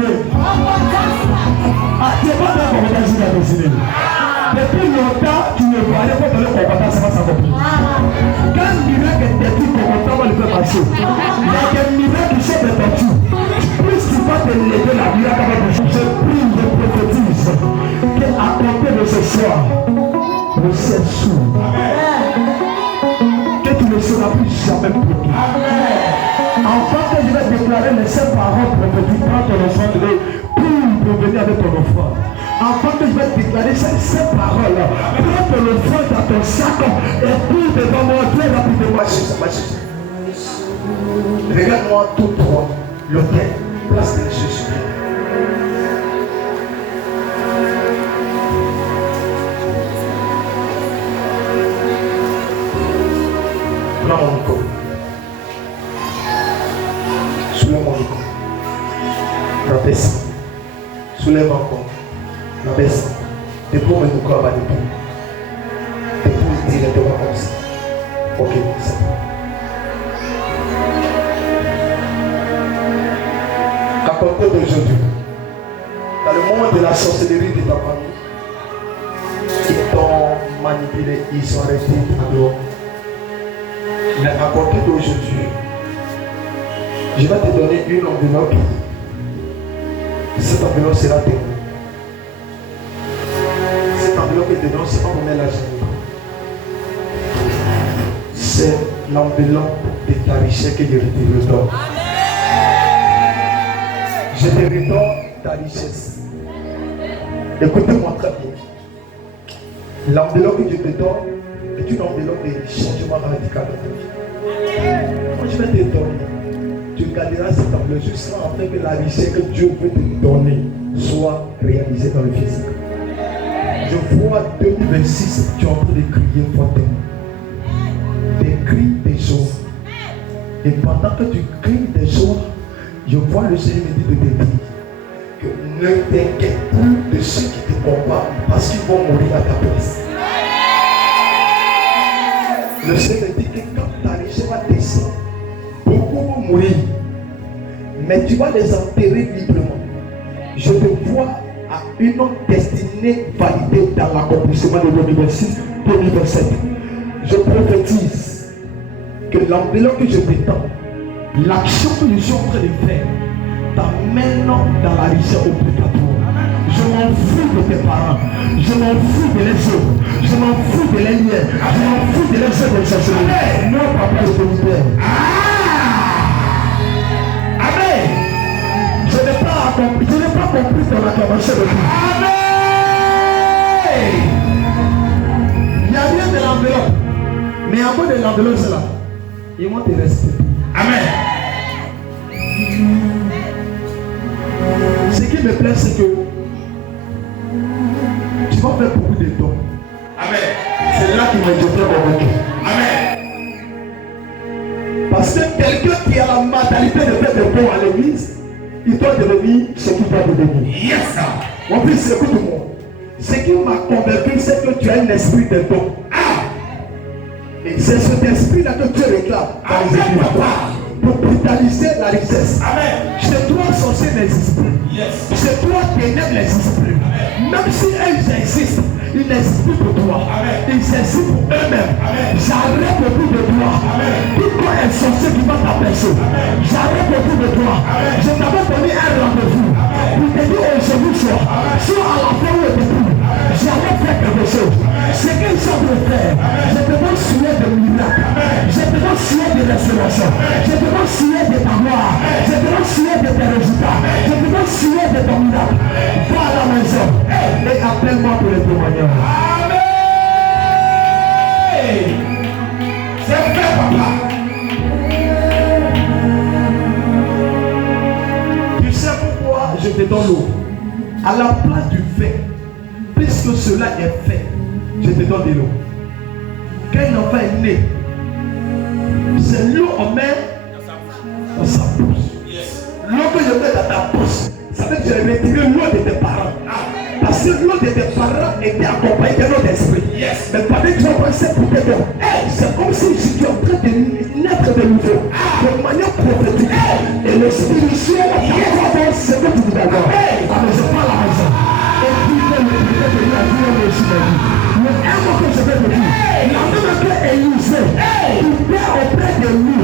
destinée. Ah, tu n'es pas dans la compétence de la destinée. Depuis longtemps, tu ne voyais pas dans la compétence, ça va s'accomplir. Quand un miracle est détruit, ton compétence va le faire marcher. Il y a des miracles qui sont débattus. Plus tu vas te lever, la miracle va te changer. Je prie, je prophétise qu'à compter de ce soir, le ciel s'ouvre. Que tu ne seras plus jamais bloqué. Enfin que je vais déclarer les saintes paroles prophétiques, prends ton offrande pour venir avec ton offrande. Enfin que je vais déclarer ces paroles, prends ton offrande dans ton sac et puis devant moi très rapidement. Regarde-moi tous trois, l'autel, place de Jésus. Prends mon micro. Soulève mon micro. Rabaisse. Soulève encore. Rabaisse. Dépôt mon micro à bas dépôt. Dépôt directement comme ça. Ok, c'est bon. À compter d'aujourd'hui, dans le moment de la sorcellerie de ta famille, ils t'ont manipulé, ils sont restés en dehors. Mais à compter d'aujourd'hui, je vais te donner une enveloppe. Cette enveloppe sera témoin. Cette enveloppe est dedans, c'est pas pour mettre l'argent. C'est l'enveloppe de ta richesse que je te redonne. Je te redonne ta richesse. Écoutez-moi très bien. L'enveloppe que je te donne est une enveloppe de changement radical de ta vie. Quand je vais te donner, tu garderas cette enveloppe jusqu'à afin que la richesse que Dieu veut te donner soit réalisée dans le physique. Je vois 2026, tu es en train de crier fortement. Des cris des jours. Et pendant que tu cries des jours, je vois le Seigneur me dire de te dire que ne t'inquiète plus de ceux qui te combattent parce qu'ils vont mourir à ta place. Le Seigneur me dit que quand ta richesse va descendre, beaucoup vont mourir, mais tu vas les enterrer librement. Je te vois à une autre destinée validée dans l'accomplissement de 2026-2027. Je prophétise que l'enveloppe que je t'étends, l'action que je suis en train de faire, t'amène dans la richesse obligatoire. Je m'en fous de tes parents, je m'en fous de les œuvres, je m'en fous de les liens, je m'en fous de les œuvres de sorcellerie. Non, papa, je te libère. Amen. Je n'ai pas compris ton acclamation de Dieu. Amen. Il n'y a rien de l'enveloppe, mais en bas de l'enveloppe, c'est là. Ils vont te respecter. Amen. Ce qui me plaît, c'est que tu vas faire beaucoup de dons. Amen. C'est là qu'il m'a dit convaincu. Amen. Parce que quelqu'un qui a la mentalité de faire des dons à l'église, il doit devenir ce qu'il doit devenir. Yes, sir. Mon fils, écoute-moi. Ce qui m'a convaincu, c'est que tu as un esprit de don. Et c'est cet esprit-là que tu réclames dans les églises pour brutaliser la richesse. Amen. Chez toi, sorcier n'existe plus. Yes. Chez toi, ténèbres n'existe plus. Amen. Même si elles existent, ils n'existent plus pour toi. Amen. Ils existent pour eux-mêmes. J'arrête le bout de toi. Pourquoi un sorcier qui va t'apercevoir? J'arrête le bout de toi. Amen. Je t'avais donné un rendez-vous. Pour te dire aujourd'hui soir, soit à la fin ou au début, j'allais faire quelque chose. C'est quelque chose de faire. Je te donne signer de miracles. Je te donne signer de restauration. Je te donne signer de ta gloire. Je te donne signer de tes résultats. Je te donne signer de ton miracle. Va à la maison et appelle-moi pour les témoignages. Amen. C'est fait, papa. Tu sais pourquoi je te donne l'eau? À la place du vin, puisque cela est fait, je te donne de l'eau. Quand un enfant est né, c'est l'eau qu'on met dans sa bouche. L'eau que je mets dans ta bouche, ça veut dire que j'ai retiré l'eau de tes parents. Parce que l'eau de tes parents était accompagnée de l'eau d'esprit. Mais pendant que tu as pensé pour tes dons, c'est comme si je suis en train de naître de nouveau, de manière prophétique. Et le spirituel, c'est que tu d'abord. Alors je prends la maison. Et puis le prophète de Dieu a dit aussi ma vie. Mais un mot que je vais te dire, la même que Élisée, il était auprès de lui.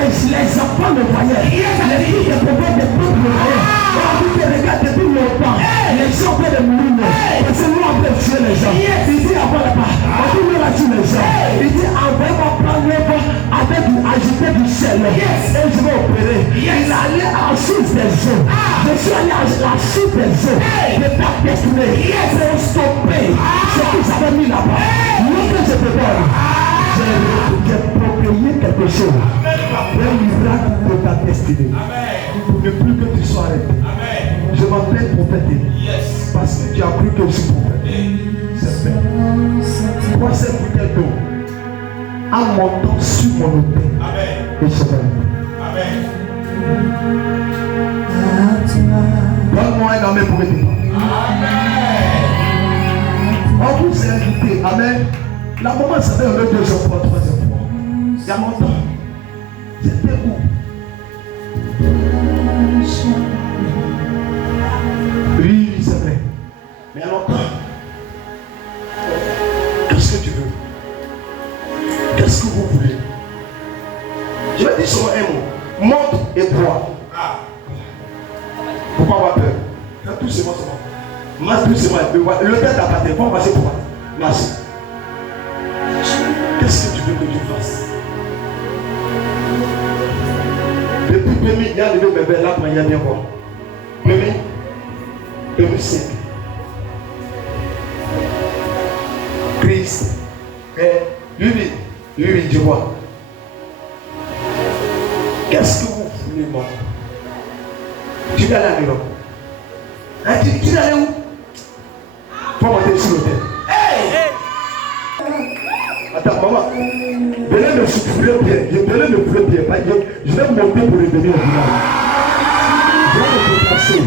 Les enfants le voyaient, les filles des prophètes des peuples le voyaient. On dit que regarde depuis longtemps, les gens peuvent les mourir. Parce que nous on peut tuer les gens. Il dit avant là-bas, on dit nous on a tué les gens. Il dit envoyez-moi prendre le vent avec ajouter du sel. Et je vais opérer. Il allait à la source des eaux. Je suis allé à la source des eaux. De ta destinée. Pour stopper ce qu'ils avaient mis là-bas. Lorsque je te donne, j'ai procréé quelque chose. Un miracle de ta destinée. Pour ne plus que tu sois arrêté. Je m'appelle prophète. Parce que tu as cru que je suis prophète. C'est fait. Moi, cette bouteille d'eau en montant sur mon autel. Et je vais. Donne-moi un amen pour aider. On vous est invité. Amen. La maman savait le deuxième fois, troisième fois. Il y a longtemps. C'était où? Oui, c'est vrai. Mais il y a longtemps. Qu'est-ce que tu veux? Qu'est-ce que vous voulez? Je vais dire sur un mot. Monte et bois. Pourquoi avoir peur? Fais tout c'est moi. Marche tout c'est moi. Le tête à partir. Faut marcher pour moi. Marche. Qu'est-ce que tu veux que tu fasses? Depuis 2000, il y a levé bébé là, il y a bien voir. 2005. Christ. Lui, je vois. Qu'est-ce que vous voulez, moi? Tu vas aller à Europe. Hein, tu vas aller où? Faut monter sur l'hôtel. Attends, maman. Venez me souffler bien. Venez me souffler bien. Je vais monter pour revenir au village. Je vais me déplacer.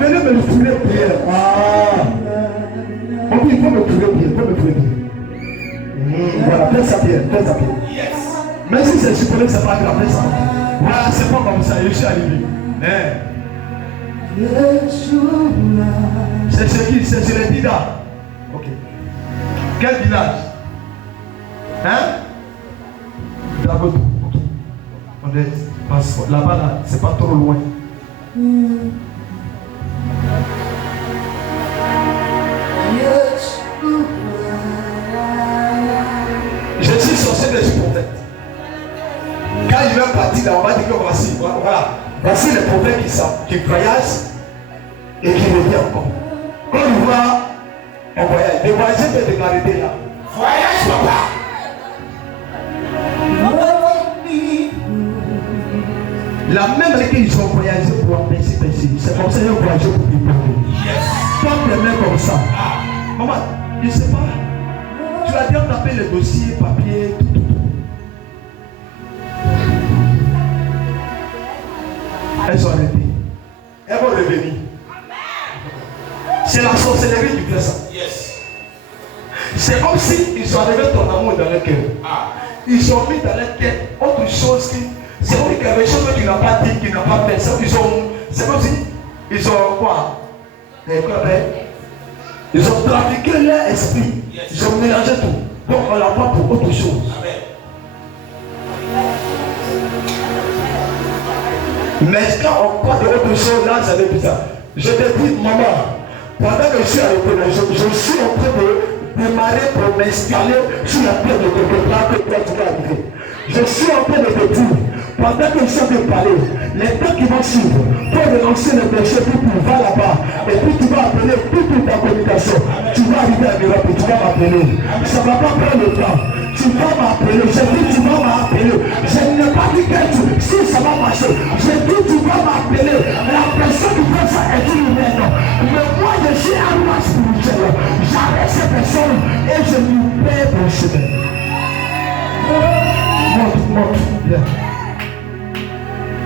Venez me souffler bien. Ok, il faut me trouver bien. Voilà, fais ça bien. Même si c'est supposé que c'est pas grave, fais ça. Voilà, c'est pas comme ça, je suis arrivé. C'est qui? C'est le Dida. Ok. Quel village? D'abord, on est là-bas, là, c'est pas trop loin. Je suis sorcier des prophètes. Quand il va partir là, on va dire que voici les prophètes qui voyagent et qui reviennent encore. Quand il va en voyage, les voyageurs peuvent te arrêter là. Voyage papa. La même année qu'ils ont voyagé pour empêcher, c'est comme ça qu'ils ont voyagé pour déplorer. Quand tu es comme ça, maman, je ne sais pas, tu as déjà tapé le dossier, papier, tout. Elles sont arrêtées. Elles vont revenir. C'est la sorcellerie qui fait ça. C'est comme si ils ont arrivé ton amour dans leur cœur. Ils ont mis dans leur tête autre chose qui. C'est comme quelque chose que tu n'as pas dit, tu n'as pas fait. C'est comme si ils ont quoi? Ils ont trafiqué leur esprit. Ils ont mélangé tout. Donc on la voit pour autre chose. Mais quand on parle de autre chose, là, ça devient bizarre. Je te dis, maman, pendant que je suis à l'école, je suis en train de démarrer pour m'installer sur la terre de quelque part que toi tu vas arriver. Je suis en train de te dire, pendant que je suis en train de parler, les temps qui vont suivre, pour relancer le péché, puis tu vas là-bas, et puis tu vas appeler toute ta communication. Tu vas arriver à l'Europe et tu vas m'appeler. Ça ne va pas prendre le temps. Tu vas m'appeler, j'ai dit tu vas m'appeler. Je n'ai pas dit que si ça va marcher. J'ai dit tu vas m'appeler. La personne qui fait ça est une humaine. Mais moi je suis un roi spirituel. J'arrête cette personne et je lui paie mon chemin. Monte, viens.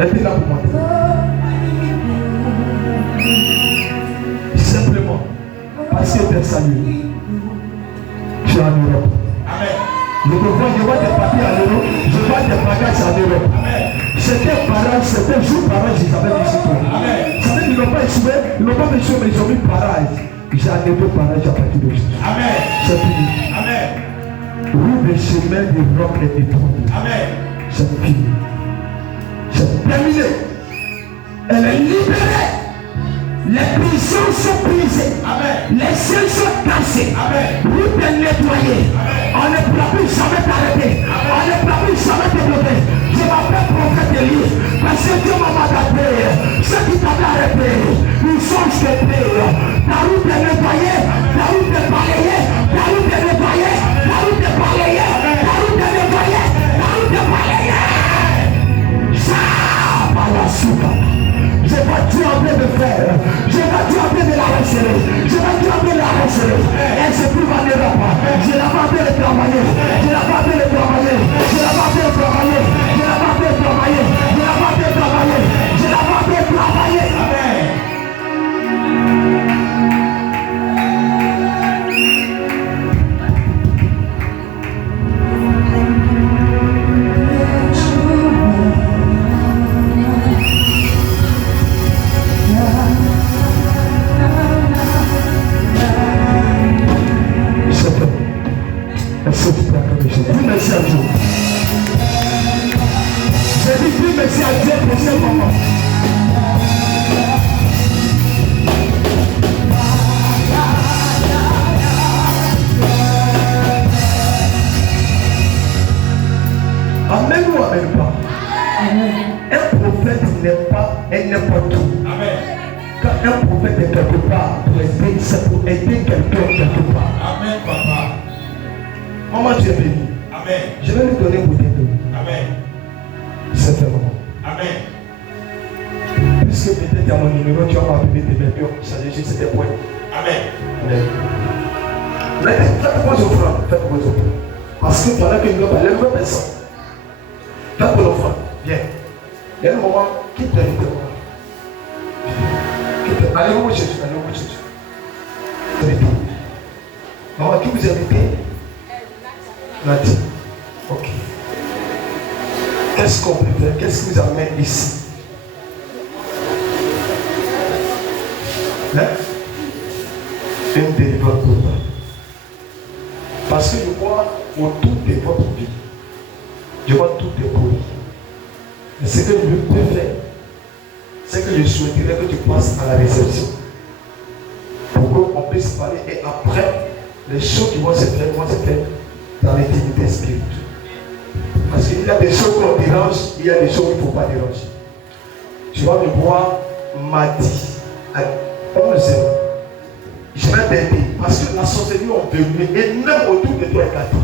Elle est là pour moi. Simplement parce que tu es salué. Tu es en Europe. Amen. Je vois des papiers à l'euro, je vois des bagages à l'Europe. C'était barrage, c'était jour barrage, ils avaient mis sur toi. Ça veut dire qu'ils n'ont pas échoué, ils n'ont pas échoué, mais ils ont mis barrage. J'ai enlevé barrage à partir de aujourd'hui. Amen. C'est fini. Amen. Oui, le chemin du roc est détruit. Amen. C'est fini. C'est terminé. Elle est libérée. Les prisons sont brisées. Amen. Les ciels sont cassés. Amen. Route est nettoyée. On ne pourra plus jamais t'arrêter. On ne pourra plus jamais te bloquer. Je m'appelle prophète Élie. Parce que Dieu m'a mandaté. Ceux qui t'avaient arrêté, ils sont jetés. Ta route est nettoyée. Ta route est balayée. Ta route est nettoyée. Ta route est balayée. Ta route est nettoyée. Ta route est balayée. Ça, par la soupe. Je vois Dieu en train de faire. Je vois Dieu en train de la receler. Je vois Dieu en train de la receler. Elle se trouve en Europe. Je n'ai pas fait le travailler. Je n'ai pas fait le travailler. Je n'ai pas fait le travailler. Je n'ai pas fait le travailler. Je n'ai pas fait le travailler. Je n'ai pas fait le travailler. Amen. Dis merci à Dieu. J'ai dit plus merci à Dieu pour ce moment. Amen ou amen pas? Un prophète n'est pas un n'importe où. Quand un prophète est quelque part pour aider, c'est pour aider quelqu'un quelque part. Amen, papa. Maman, tu es béni. Amen. Je vais lui donner bouteille d'eau. Amen. C'est fait, maman. Amen. Puisque peut-être à mon numéro, tu vas m'appeler tes bébés, ça veut dire c'était point. Amen. Amen. Faites vos offrandes. Faites vos offrandes. Parce que pendant que nous allons parler, nous allons personne. Faites vos offrandes. Viens. Il y a un moment, quitte l'invité. Allez au Jésus. Allez au Jésus. Maman, qui vous invitez? Nadi. Ok. Qu'est-ce qu'on peut faire? Qu'est-ce qui vous amène ici? Hein? Une délivrance pour moi. Parce que je vois autour de votre vie. Je vois tout débrouiller. Et ce que je peux faire, c'est que je souhaiterais que tu passes à la réception. Pour qu'on puisse parler et après, les choses qui vont se faire dans l'intimité spirituelle. Parce qu'il y a des choses qu'on dérange, il y a des choses qu'il ne faut pas déranger. Tu vas me voir mardi à 11h. Je vais t'aider parce que la sorcellerie est venue et même autour de toi est gâté.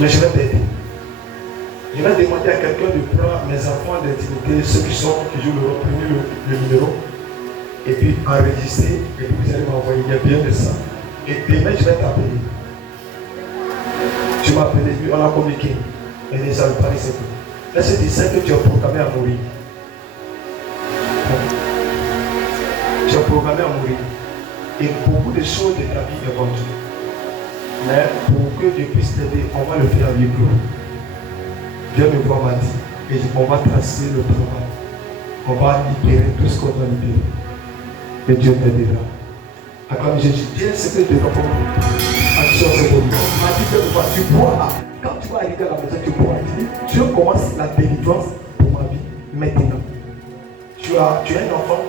Mais je vais t'aider. Je vais demander à quelqu'un de prendre mes enfants d'intimité, ceux qui jouent le numéro, et puis enregistrer, et puis vous allez m'envoyer. Il y a bien de ça. Et demain, je vais t'appeler. Tu m'as appelé, puis on a communiqué. Et les gens parlent, c'est tout. Là, c'est que tu as programmé à mourir. Tu as programmé à mourir. Et beaucoup de choses de ta vie vont continuer. Mais pour que je puisse t'aider, on va le faire à libre. Viens me voir mardi. Et on va tracer le travail. On va libérer tout ce qu'on doit libérer. Et Dieu t'aidera. Acclame Jésus. Viens, c'est que tu dois comprendre. Action, c'est pour toi. Tu bois. Quand tu vas arriver à la maison, tu bois. Dieu commence la délivrance pour ma vie maintenant. Tu as un enfant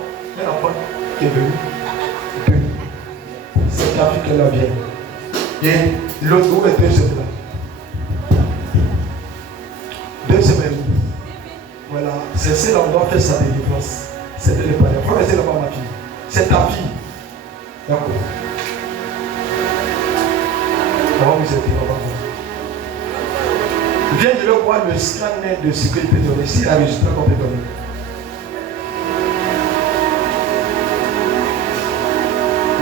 qui est venu. C'est ta vie qui est là bien. Et l'autre jour est 2 semaines là. 2 semaines. Voilà. C'est celle-là on doit faire sa délivrance. C'était le père. Il faut rester là-bas ma fille. C'est ta fille. D'accord. On va vous aider. Viens de le voir le scanner de ce qu'il peut donner. Si la résultat qu'on peut donner.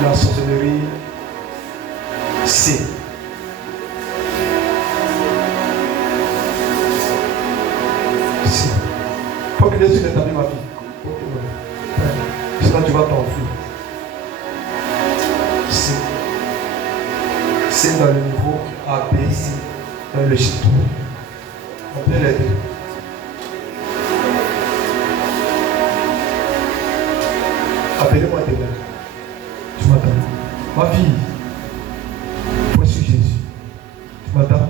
La sorcellerie C. C. Faut que Jésus n'établit ma vie. Sinon tu vas t'enfuir. C. C dans le niveau A, B, C. Dans le chiffre. On peut l'aider. Appelez-moi demain. Tu m'entends? Ma fille, voici Jésus. Tu m'entends?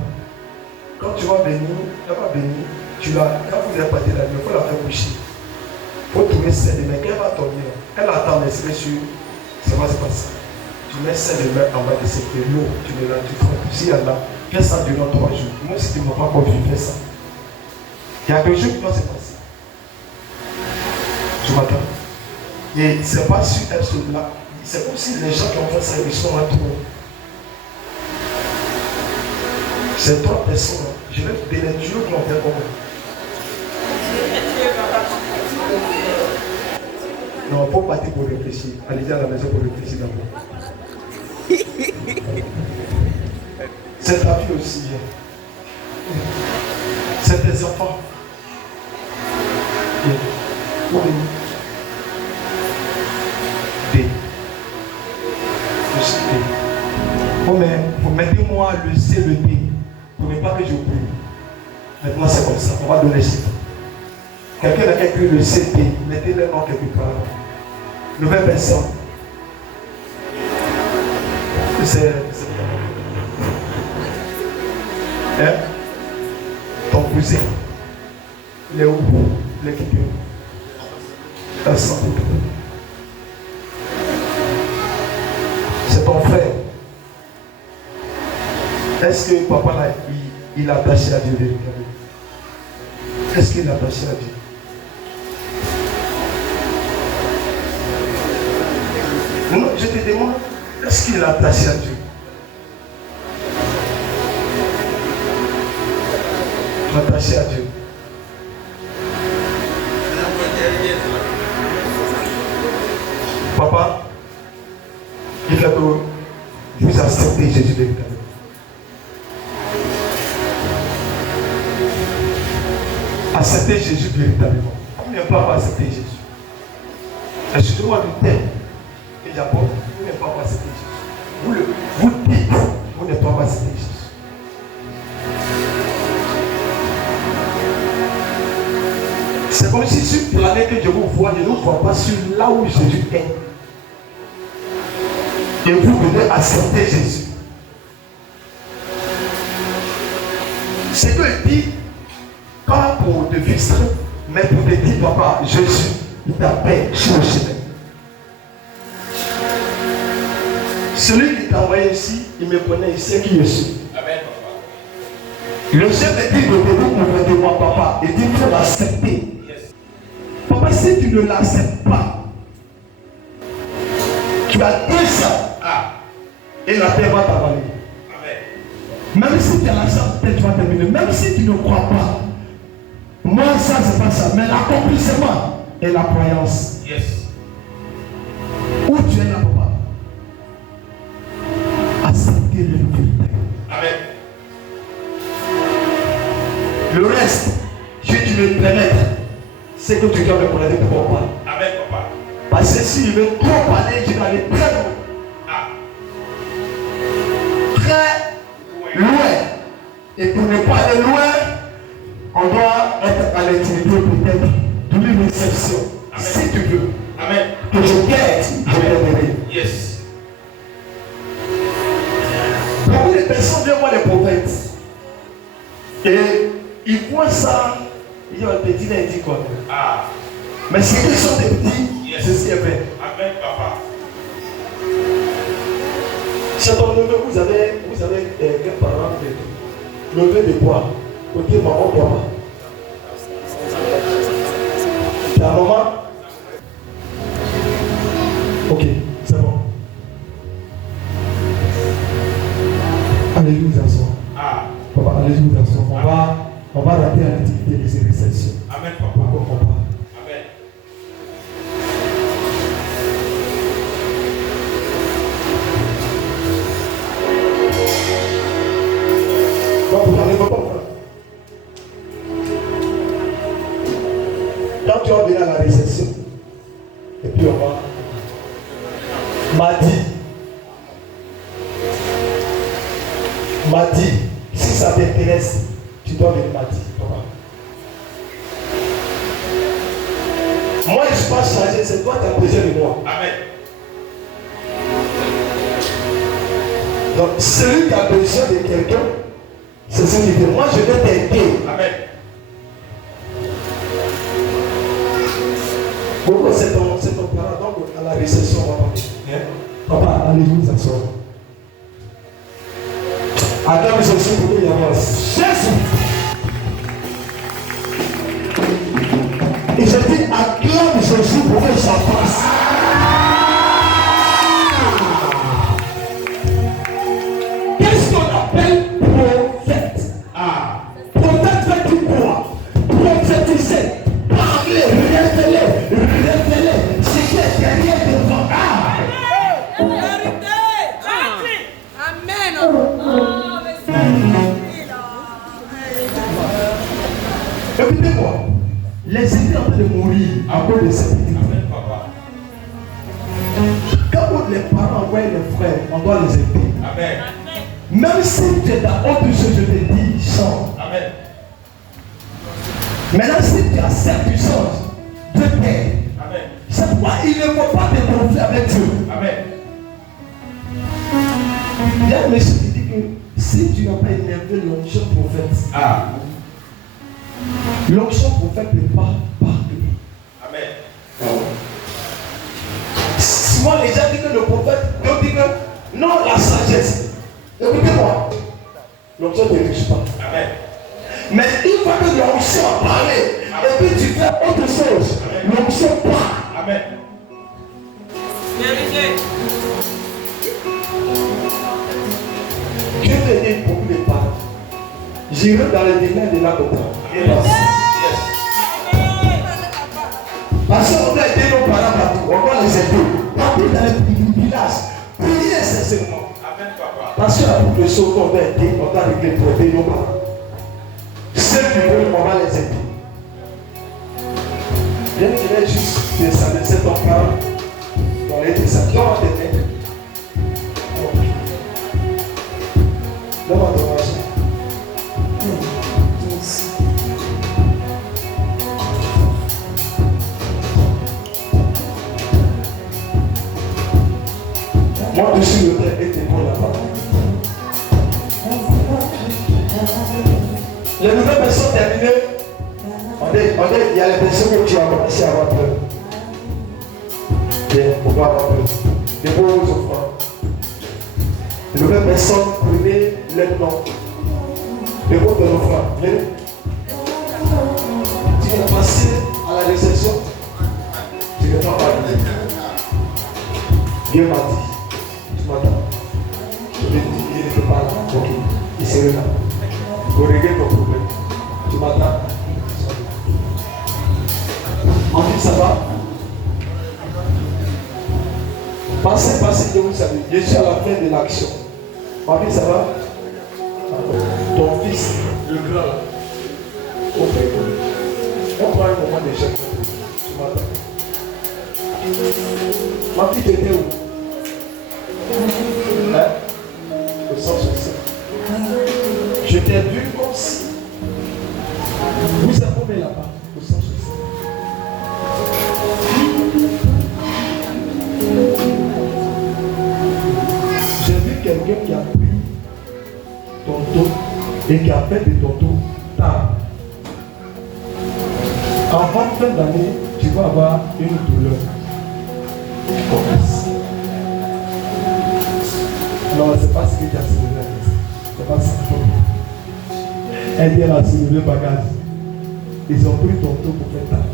Quand tu vas venir, elle va venir. Quand vous êtes parti la nuit, il faut la faire coucher. Il faut trouver celle de main. Quand elle va dormir, elle attend, mais c'est sûr, ça va se passer. Tu mets celle de main en bas de cette l'eau, tu mets là, tu frottes. S'il y en a, fais ça durant 3 jours. Moi, si tu ne m'as pas encore vu, fais ça. Il y a quelque chose qui doit se passer. Tu m'entends? Et c'est pas sur elle seule là. C'est comme si les gens qui ont fait ça, ils sont à trop. C'est 3 personnes. Je vais te donner Dieu qui ont fait comme non, il faut partir pour réfléchir. Allez à la maison pour réfléchir d'abord. C'est ta vie aussi. C'est tes enfants. Bon, mais vous mettez-moi le C, le D. Pour ne pas que j'oublie. Maintenant, c'est comme ça. On va donner chiffre. Quelqu'un a écrit le C, D. Mettez-le nom quelque part. Nouvelle personne. C'est. Hein? Ton cousin. Il est où? Il est quitté où? C'est ton frère. Est-ce que papa là, il est attaché à Dieu véritablement? Est-ce qu'il est attaché à Dieu? Non, je te demande, est-ce qu'il est attaché à Dieu? Attaché à Dieu. Papa, il fait que vous acceptez Jésus véritablement. Accepter Jésus véritablement. Vous n'avez pas accepté Jésus. Excusez-moi du terme. Et d'abord, vous n'avez pas accepté Jésus. Vous dites, vous n'avez pas accepté Jésus. C'est comme si sur une planète que je vous vois, je ne vous vois pas sur là où Jésus est. Et vous devez accepter Jésus. C'est que il dit, pas pour te frustrer, mais pour te dire, papa, Jésus, il t'appelle sur le chemin. Celui qui t'a envoyé ici, il me connaît, il sait qui je suis. Amen, papa. Le chef me dit de te dire, moi, papa, il dit, il faut l'accepter. Yes. Papa, si tu ne l'acceptes pas, tu as dit ça. Et la terre va t'avaler. Même si tu as l'argent, peut-être tu vas terminer. Même si tu ne crois pas. Moi, ça, c'est pas ça. Mais l'accomplissement et la croyance. Yes. Où tu es là, papa? Accepter le vérité. Amen. Le reste, si tu veux te permettre, c'est que tu dois me connaître pour papa. Amen, papa. Parce que si je veux trop parler, je vais aller très loin. Très loin. Et pour ne pas aller loin, on doit être à l'intimité peut-être d'une réception. Si tu veux. Amen. Que je guette, je vais t'aider. Yes. Beaucoup de personnes viennent voir les prophètes. Et ils voient ça. Ils disent, le petit, il dit quoi? Ah. Mais si ils sont des petits, yes. C'est ce qui est fait. Amen, papa. C'est ton neveu, vous avez quel parent levé de bois. Côté maman, papa. Ta maman? Ok, c'est bon. Allez-y vous asseoir. Ah. Papa, allez-y vous asseoir. On va rater l'activité de ces réceptions. Amen, papa. Amen. Donc, vous n'avez pas compris. Quand tu vas venir à la réception, et puis on va. M'a dit, si ça t'intéresse, tu dois venir mardi. Moi, je ne suis pas chargé, c'est toi qui as besoin de moi. Amen. Donc, celui qui a besoin de quelqu'un, c'est celui qui dit, moi, je vais t'aider. Amen. Pourquoi c'est ton parent, donc à la réception, on va parler. Papa, allez-vous vous asseoir. Adam et Jésus, pour qu'il avance. Jésus! Et je dis, acclame Jésus pour que ça passe. Qu'est-ce qu'on appelle prophète? Prophète veut dire quoi? Prophétiser, parler, révéler ce qui est derrière devant. Écoutez-moi, les églises sont en train de mourir à cause de cette église. Quand les parents envoient les frères, on doit les aider. Amen. Même si tu es dans autre chose, je te dis, change. Amen. Maintenant, si tu acceptes, tu changes. Dieu t'aide. Amen. C'est pourquoi il ne faut pas te confier avec Dieu. Amen. Il y a un monsieur qui dit que si tu n'as pas élevé l'onction prophète, l'onction prophète ne peut pas parler. Amen. Souvent les gens disent que le prophète, ils disent que non, la sagesse. Écoutez-moi, l'onction ne touche pas. Amen. Mais une fois que l'onction a parlé, et puis tu fais autre chose, l'onction part. Amen. Dieu veut aider beaucoup de parents. J'irai dans le domaine de la côte. Parce qu'on doit aider nos parents partout, on doit les aider. Partout dans les villages, priez sincèrement. Parce que la boucle de choses qu'on doit aider, on doit régler pour aider nos parents. Ceux qui veulent, on va les aider. Bien qu'il est juste descendre cet enfant dans les descendants, on va t'aider. Donne-moi ton argent. Moi, je suis le père et t'es bon là-bas. Les nouvelles personnes terminées, il y a les personnes que tu as commencé à avoir peur. Bien, pourquoi avoir peur? Les pauvres enfants. Les nouvelles personnes, prenez les noms. Les pauvres enfants, venez. Tu vas passer à la réception. Tu ne vas pas parler. Dieu m'a dit. Tu m'entends? Il n'était pas là. Ok. Il serait là. Pour régler ton problème. Tu m'entends? Ensuite, ça va? Passez, que vous savez. Je suis à la fin de l'action. Mamie, ça va? Ton fils, le grand là. Ok. On prend un moment de chèque. Tu m'entends? Ma fille, t'étais où? Hein? Au sens social. Je t'ai vu comme si vous avez là-bas, au sens social. J'ai vu quelqu'un qui a pris ton dos et qui a fait de ton dos tard. Avant fin d'année, tu vas avoir une douleur. Non, c'est pas ce que tu as soulevé. C'est pas ça. Elle vient à soulever le bagage. Ils ont pris ton dos pour faire tard.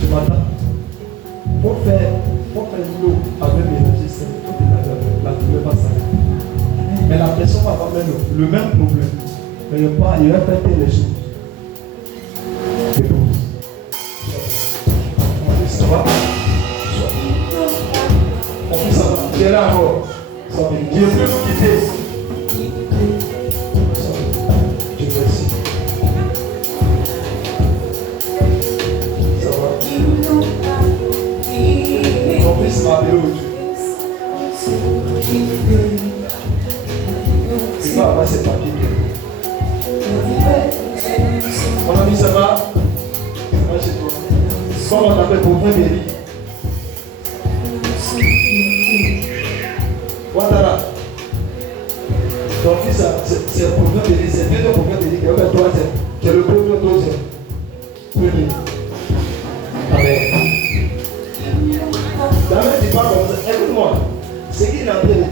Tu m'entends? Faut faire l'eau avec l'énergie saine. La douleur va s'arrêter. Mais la personne va avoir le même problème. Mais il va faire les choses. Ça va? Tu es là encore. Dieu peut nous quitter. Dieu merci. Ça va? Mon fils m'a appelé aujourd'hui. Il va avoir ses papiers. Mon ami, ça va? Moi, chez toi. Comment on appelle prophète Élie? Voilà. Ton fils, c'est le prophète Élie, c'est deux prophètes Élie, il y a le troisième. C'est le premier, le deuxième. Premier. Amen. David dit pas comme ça. Écoute-moi. Ce qu'il est en train de dire,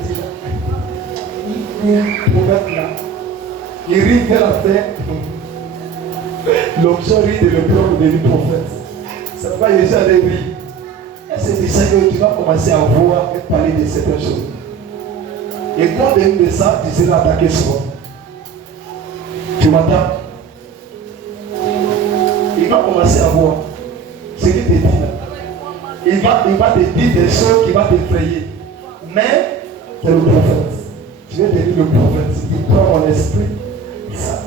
le prophète là, il rit vers la fin. L'onction rit de l'opprobre de prophète. C'est pourquoi il est à l'église. Et c'est pour ça que tu vas commencer à voir et parler de certaines choses. Et quand on de ça, tu seras attaqué souvent. Tu m'entends? Il va commencer à voir ce qu'il te dit là. Il va te dire des choses qui vont t'effrayer. Mais c'est le prophète. Tu viens te dire le prophète. Il prend mon esprit.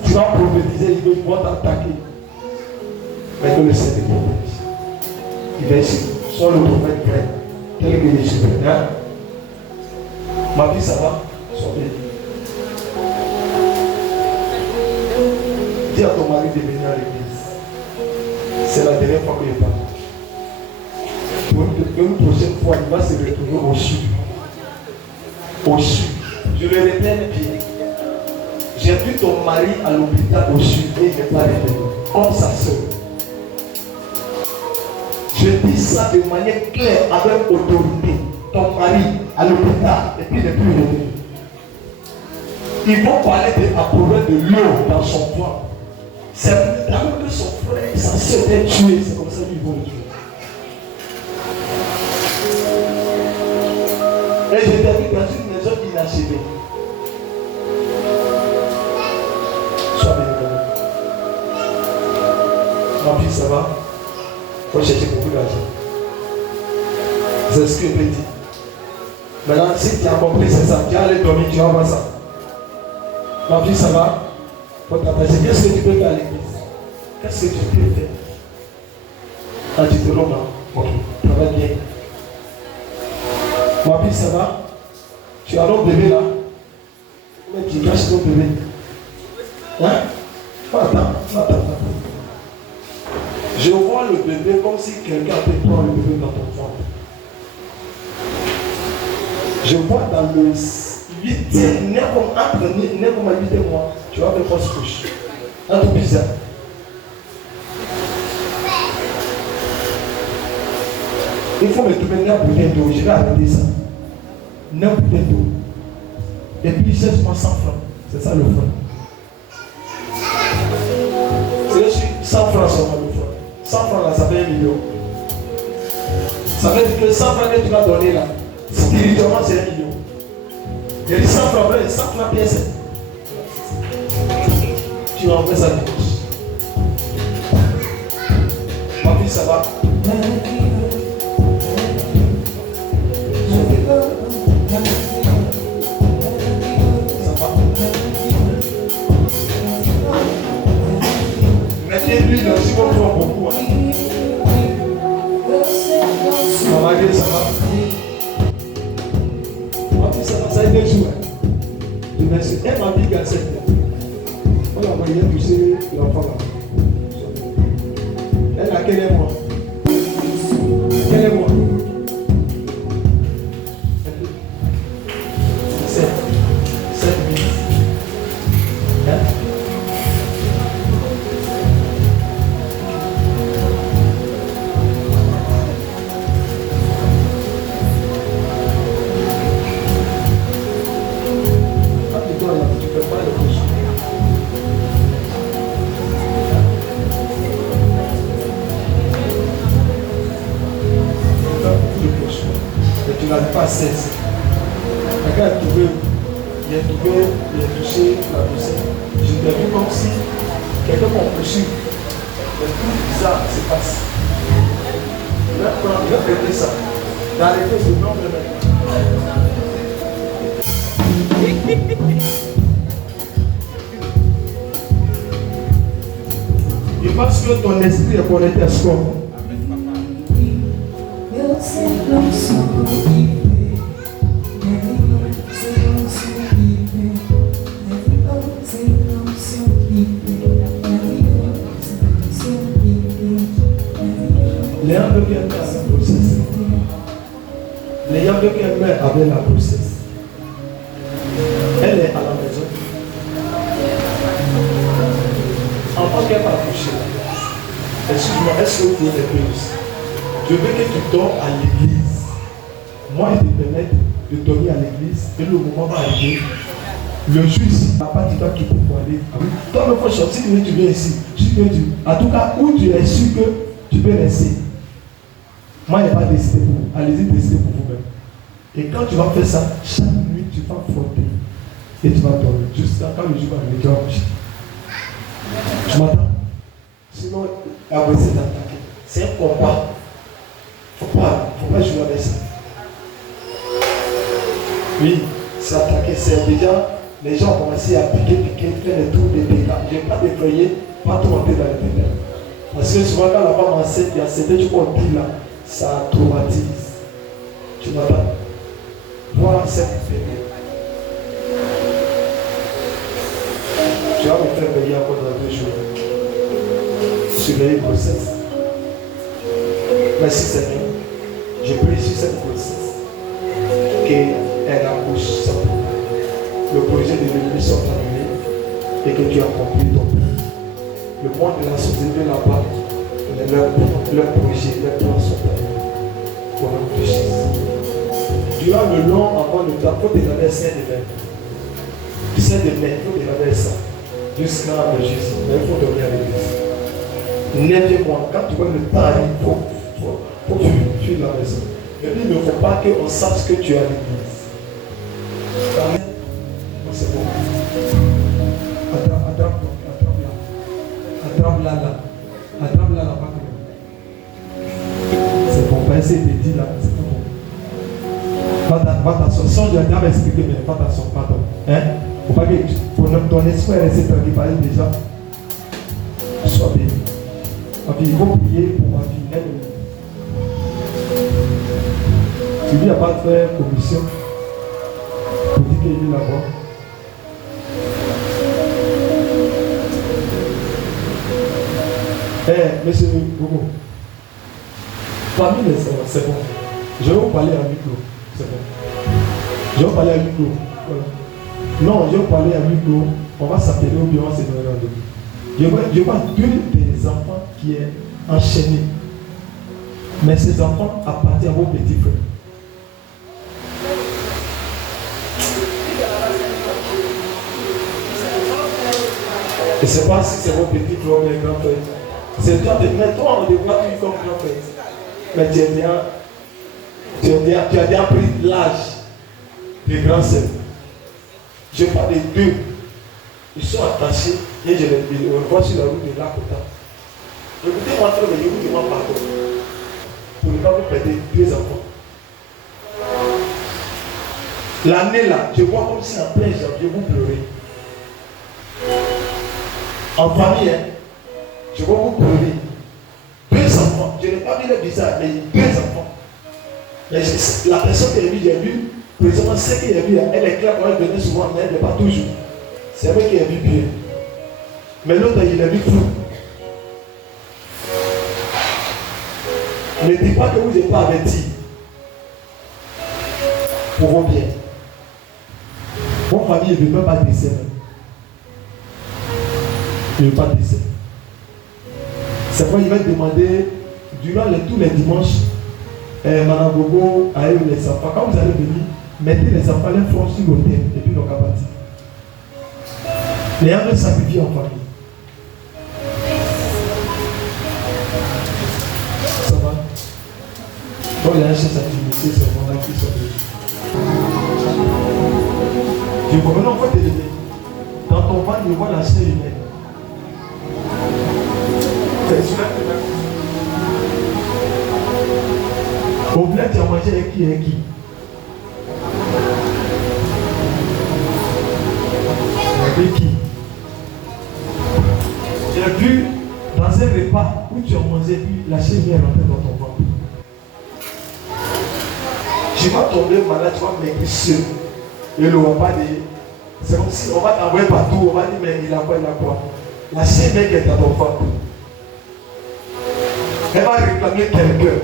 Tu vas prophétiser, il va t'attaquer. Mais que le Seigneur prophète. Il va ici. Sois le prophète vrai. Tel que je suis vrai. Hein? Ma vie, ça va? Sois béni. Dis à ton mari de venir à l'église. C'est la dernière fois que je parle. Une prochaine fois, il va se retrouver au sud. Au sud. Je le répète bien. J'ai vu ton mari à l'hôpital au sud et il n'est pas revenu. Comme sa soeur. Je dis ça de manière claire, avec autorité. Ton mari à l'hôpital et puis il n'est plus revenu. Ils vont parler d'un problème de l'eau dans son ventre. C'est alors que son frère et sa soeur étaient tués. C'est comme ça qu'ils vont le tuer. Et je t'ai vu dans une maison inachevée. Sois béni. Ma fille, ça va? Il faut chercher beaucoup d'argent. C'est ce que je peux dire. Maintenant, si tu as compris, c'est ça. Tu vas aller dormir, tu vas voir ça. Ma fille, ça va? Il faut t'attacher. Qu'est-ce que tu peux faire à l'église? Qu'est-ce que tu peux faire? Ah, tu te rends là. Ok, travaille bien. Ma fille, ça va? Tu as l'autre bébé là? Mais tu caches ton bébé. Hein? Attends. Je vois le bébé comme si quelqu'un te prend le bébé dans ton ventre. Je vois dans le 8e, entre 9 mois et 8 mois, tu vas faire fausse couche. Un truc bizarre. Il faut me trouver 9 bouteilles d'eau. Je vais arrêter ça. 9 bouteilles d'eau. Et puis 16 mois 100 francs. C'est ça le franc. C'est reçu 100 francs seulement le franc. 100 francs là, ça fait 1 million. Ça veut dire que 100 francs que tu vas donner là, spirituellement c'est 1 million. Il y a 100 francs, 100 francs pièces. Tu vas envoyer ça dimanche. Ma fille, ça va? Mettez-lui dans si vous prend beaucoup. Maman, ça va? Ma fille, ça va, ça a été joué. Je me suis elle m'a dit qu'à 7 ans. On a envoyé toucher l'enfant là. Elle a quel mois? Quel mois? 7 minutes. Hein? Tu n'arrives pas à 16. Quelqu'un a trouvé, il a touché la poussière. Je l'ai vu comme si quelqu'un m'a poussé. Le truc bizarre se passe. Il va prendre, il va prêter ça. D'arrêter ce nombre de mecs. Je pense que ton esprit est connecté à ce corps. Les gens veulent qu'elle meurt avec la grossesse. Les gens veulent qu'elle meurt avec la grossesse. Elle est à la maison. Enfant qu'elle va accoucher. Excuse-moi, est-ce que vous pouvez t'aider aussi? Je veux que tu dors à l'église. Moi, je te permets de dormir à l'église et le moment va arriver. Le juge n'a pas dit toi qui pour aller. Toi, il faut sortir, si tu viens ici. En tout cas, où tu es sûr que tu peux rester. Moi, je n'ai pas décidé pour vous. Allez-y, décidez pour vous-même. Et quand tu vas faire ça, chaque nuit, tu vas frotter. Et tu vas dormir. Jusqu'à quand le jour va arriver, tu vas coucher. Tu m'entends? Sinon, la voici t'attaquer. C'est un combat. Faut pas jouer avec ça. Oui, c'est attaqué. C'est déjà, les gens ont commencé à piquer, faire des tours de dégâts. Je n'ai pas défrayé, pas tout monter dans les dégâts. Parce que souvent, quand la femme enceinte, il y a certains trucs qu'on dit là, ça traumatise. Tu m'entends? Voilà cette bébé. Tu vas me faire veiller encore dans 2 jours. Surveiller grossesse. Merci Seigneur. Je prie sur cette grossesse qu'elle accouche sans problème. Le projet de l'Église sont terminés et que tu as accompli ton plan. Le monde de la société là-bas, leur projet, leurs plans sont terminés. Pour notre Jésus. Durant le long avant le temps, il faut dégager 5 de mai. 5 de mai, il faut dégager ça. Jusqu'à le Jésus. Mais il faut dormir à l'église. 9e mois, quand tu vois le temps arrive, il faut fuir la maison. Et puis il ne faut pas qu'on sache que tu es à l'église. Amen. C'est bon. Attrape là là-bas. C'est bon, pas essayer de dire là, c'est bon. Va t'asseoir. Sans je vais expliquer, mais va t'asseoir, pardon. Hein? Faut pas que ton esprit est resté tranquille, parle déjà. Sois béni. Il faut prier pour ma fille. Tu lui as pas fait commission pour dire qu'il est là-bas. Monsieur Bobo, parmi les sœurs, c'est bon. Je vais vous parler à micro. C'est bon. Je vais vous parler à micro. Voilà. Non, je vais vous parler à micro. On va s'appeler au bureau, c'est dans le rendez-vous. Je vois 2 des enfants qui est enchaîné. Mais ces enfants appartiennent à vos petits frères. Et c'est pas si c'est vos petits frères ou mes grands frères. C'est toi, mais toi, on te voit plus comme grand frère. Mais tu as bien pris l'âge des grands sœurs. Je parle des 2. Ils sont attachés et je les vois sur la route de Lakota. Écoutez-moi trop, mais je vous demande pardon. Pour ne pas vous perdre 2 enfants. L'année là, je vois comme si en plein janvier vous pleurez. En famille, hein, je vois vous pleurer. 2 enfants. Je n'ai pas vu le bizarre, mais 2 enfants. Mais la personne qui a vu, j'ai vu, précisément celle qui a vu, elle est claire quand elle venait souvent, mais elle n'est pas toujours. C'est elle qui a vu bien. Mais l'autre, il a vu flou. Ne dites pas que vous n'êtes pas averti. Pour vos biens. Votre famille ne veut même pas décès. Il ne veut pas décès. C'est pourquoi il va demander, durant tous les dimanches, Madame Bobo a eu les enfants. Quand vous allez venir, mettez les enfants, les front sur l'autel et puis nos capacités. Les gens veulent sacrifier en famille. Ça va? Quand il y a un chef d'activité, c'est mon actif sur le. Je vois maintenant, on va t'élever. Dans ton ventre, je vois la chair humaine. C'est celui-là que tu as. Au bled, tu as mangé avec qui? Avec qui? J'ai vu dans un repas où tu as mangé, puis la chair vient rentrer dans ton ventre. Tu vas tomber malade, tu vas maigrir seul. Et le repas de. C'est comme si on va t'envoyer partout, on va dire, mais il a quoi? La chair vient dans ton ventre. Elle va réclamer quelqu'un.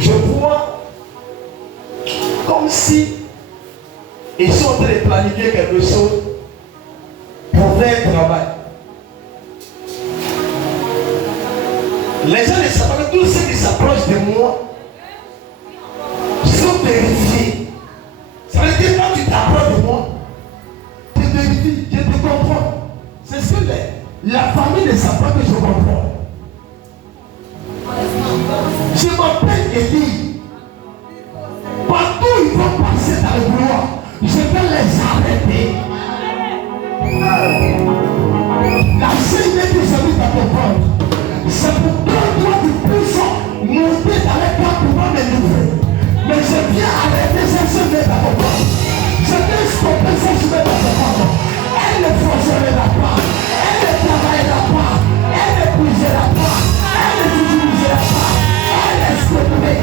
Je vois comme si ils sont en train de planifier quelque chose pour faire un travail. Les gens ne savent pas, tous ceux qui s'approchent de moi sont terrifiés. Ça veut dire quand tu t'approches de moi, je te vérifie, je te comprends. C'est ce que la famille ne savent pas que je comprends. Je m'appelle Élie. Partout ils vont passer dans le couloir, je vais les arrêter. La seule idée que j'ai mis à comprendre, c'est pour que toi tu puisses monter dans les cas pour me livrer. Mais je viens arrêter ces semaines à comprendre. Je viens stopper ces semaines à comprendre. Elle ne fonctionnera pas, elle ne travaillera pas, elle ne bougera pas, elle ne s'utilisera pas, elle est stoppée.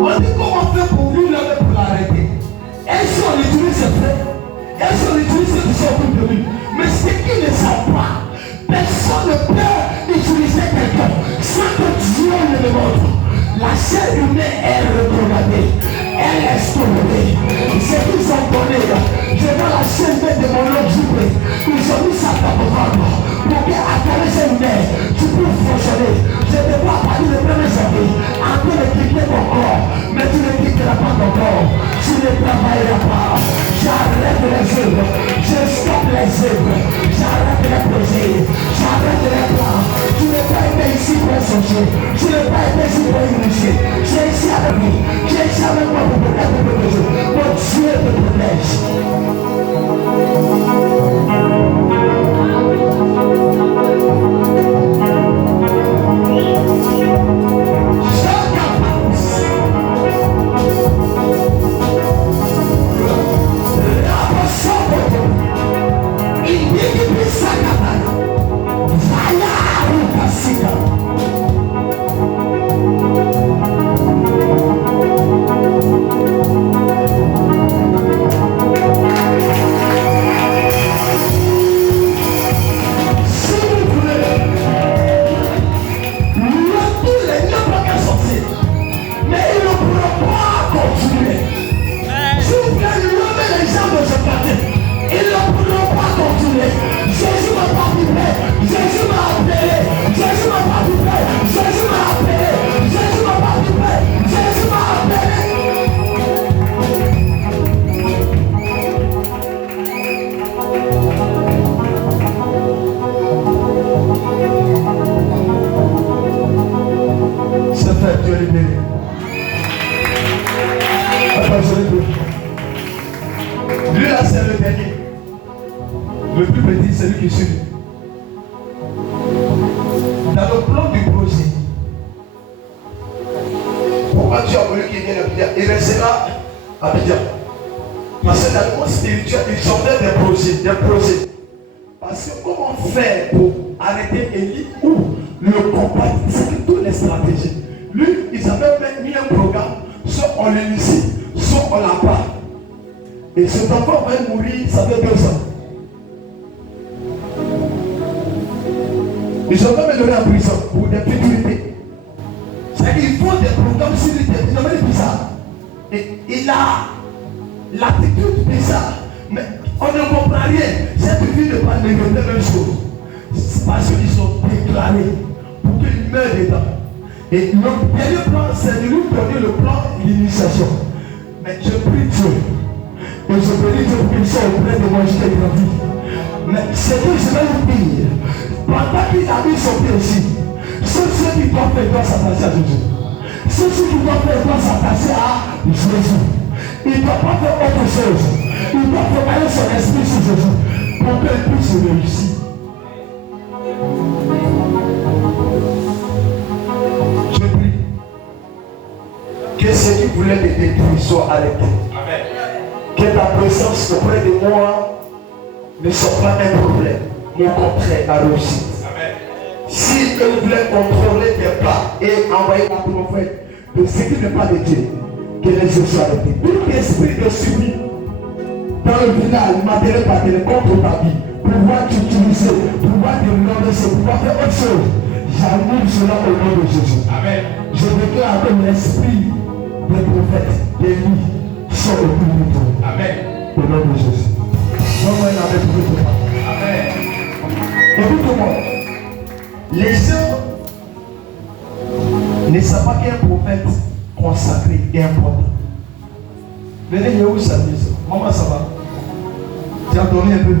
On dit comment faire pour lui là pour l'arrêter. Et si on utilise ses frères, et si on utilise ceux qui sont autour de lui, mais ce qu'ils ne savent pas, personne ne peut utiliser quelqu'un sans que Dieu ne le montre. La chair humaine est rétrogradée, elle est stoppée. C'est qu'ils ont donné, je vois la chair humaine de mon nom jouer. Ils ont mis ça dans mon ventre pour qu'à travers cette humaine, tu puisses fonctionner. Je te vois parmi les premiers années, en train de quitter ton corps, mais tu ne quitteras pas ton corps. Tu ne travailleras pas. J'arrête les œuvres, je stoppe les œuvres, j'arrête les projets, j'arrête les plans. Tu n'es pas été ici pour chercher, tu n'es pas été ici pour initier. Tu es ici avec nous, tu es ici avec moi pour protéger tes besoins. Mon Dieu te protège. Lui là c'est le dernier. Le plus petit c'est lui qui suit. Dans le plan du projet, pourquoi tu as voulu qu'il vienne à Abidjan? Il restera à Abidjan. Parce que dans le monde spirituel, ils ont fait des projets. Parce que comment faire pour arrêter Élie ou le combattre? C'est toutes les stratégies. Lui, ils avaient même mis un programme, soit on l'initie, soit on l'empare. Et cet enfant va mourir, ça fait 2 ans. Ils ont même donné en prison pour des futurités. C'est-à-dire qu'il faut des programmes militaires. Ils ont même dit ça. Et il a l'attitude bizarre. Mais on ne comprend rien. Cette vie ne pas négocier la même chose. C'est parce qu'ils sont déclarés pour qu'il meure dedans. Et le dernier plan, c'est de lui donner le plan d'initiation. Mais je prie Dieu. Et je prie Dieu pour qu'il soit auprès de moi jusqu'à la vie. Mais c'est que je vais vous dire, pendant qu'il a mis son pied ici, ceux qui doivent faire doivent s'attacher à Jésus. Ceux qui doivent faire doivent s'attacher à Jésus. Il ne doit pas faire autre chose. Il doit préparer son esprit sur Jésus pour qu'il puisse réussir. Je prie que ce qui voulait te détruire soit arrêté. Amen. Que ta présence auprès de moi ne soit pas un problème, mais au contraire la réussite. Si tu voulais contrôler tes plans et envoyer la prophète de ce qui n'est pas de Dieu, Que les yeux soient levés. Tout esprit de suivi dans le village, matériel par contre ta vie, pouvoir t'utiliser, pouvoir te pouvoir faire autre chose. J'annule cela au nom de Jésus. Amen. Je déclare que l'esprit des prophètes, des lits, sort au plus vite. Amen. Au nom de Jésus. Donne-moi un amen pour tout. Amen. Écoute-moi. Les gens ne savent pas qu'un prophète consacré est important. Venez, où ça dit ça? Maman, ça va? Tu as dormi un peu?